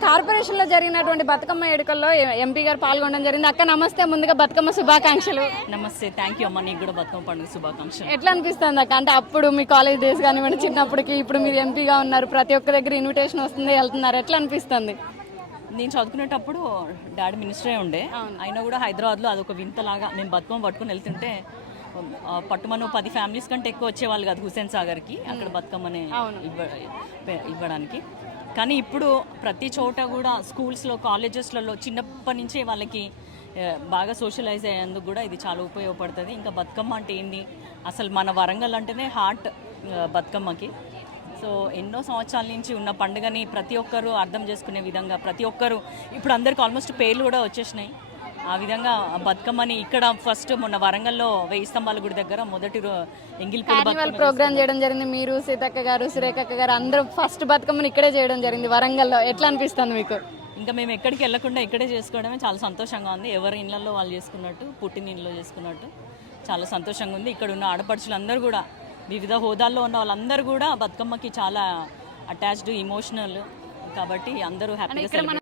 కార్పొరేషన్లో జరిగినటువంటి బతుకమ్మ వేడుకల్లో ఎ- ఎంపీ గారు పాల్గొనడం జరిగింది. అక్క నమస్తే. ముందుగా బతుకమ్మ శుభాకాంక్షలు. నమస్తే. థ్యాంక్ యూ అమ్మ. నీకు కూడా బతుకమ్మ పండుగ శుభాకాంక్షలు. ఎట్లా అనిపిస్తుంది అక్క? అంటే అప్పుడు మీ కాలేజ్ డేస్ కానివ్వండి చిన్నప్పటికి ఇప్పుడు మీరు ఎంపీగా ఉన్నారు ప్రతి ఒక్క దగ్గర ఇన్విటేషన్ వస్తుంది వెళ్తున్నారు. ఎట్లా అనిపిస్తుంది? నేను చదువుకునేటప్పుడు డాడీ మినిస్టరే ఉండే. అయినా కూడా హైదరాబాద్లో అదొక వింతలాగా మేము బతుకమ్మ పట్టుకొని వెళ్తుంటే పట్టుమను పది ఫ్యామిలీస్ కంటే ఎక్కువ వచ్చేవాళ్ళు కాదు హుసేన్ సాగర్కి అక్కడ బతుకమ్మని ఇవ్వ ఇవ్వడానికి. కానీ ఇప్పుడు ప్రతి చోట కూడా స్కూల్స్లో కాలేజెస్లలో చిన్నప్పటి నుంచే వాళ్ళకి బాగా సోషలైజ్ అయ్యేందుకు కూడా ఇది చాలా ఉపయోగపడుతుంది. ఇంకా బతుకమ్మ అంటే ఏంది? అసలు మన వరంగల్ అంటేనే హార్ట్ బతుకమ్మకి. సో ఎన్నో సంవత్సరాల నుంచి ఉన్న పండుగని ప్రతి ఒక్కరూ అర్థం చేసుకునే విధంగా ప్రతి ఒక్కరు ఇప్పుడు అందరికి ఆల్మోస్ట్ పేర్లు కూడా వచ్చేసినాయి. ఆ విధంగా బతుకమ్మని ఇక్కడ ఫస్ట్ మొన్న వరంగల్లో వెయ్యి స్తంభాల గుడి దగ్గర మొదటి బతుకమ్మ ప్రోగ్రామ్ చేయడం జరిగింది. మీరు సీతక్క గారు సురేఖక్క గారు అందరూ ఫస్ట్ బతుకమ్మని ఇక్కడే చేయడం జరిగింది. వరంగల్లో ఎట్లా అనిపిస్తుంది మీకు? ఇంకా మేము ఎక్కడికి వెళ్ళకుండా ఇక్కడే చేసుకోవడమే చాలా సంతోషంగా ఉంది. ఎవరి ఇళ్ళల్లో వాళ్ళు చేసుకున్నట్టు పుట్టిన ఇంట్లో చేసుకున్నట్టు చాలా సంతోషంగా ఉంది. ఇక్కడ ఉన్న ఆడపడుచులందరూ కూడా వివిధ హోదాల్లో ఉన్న వాళ్ళందరూ కూడా బతుకమ్మకి చాలా అటాచ్డ్ ఇమోషనల్ కాబట్టి అందరూ హ్యాపీగా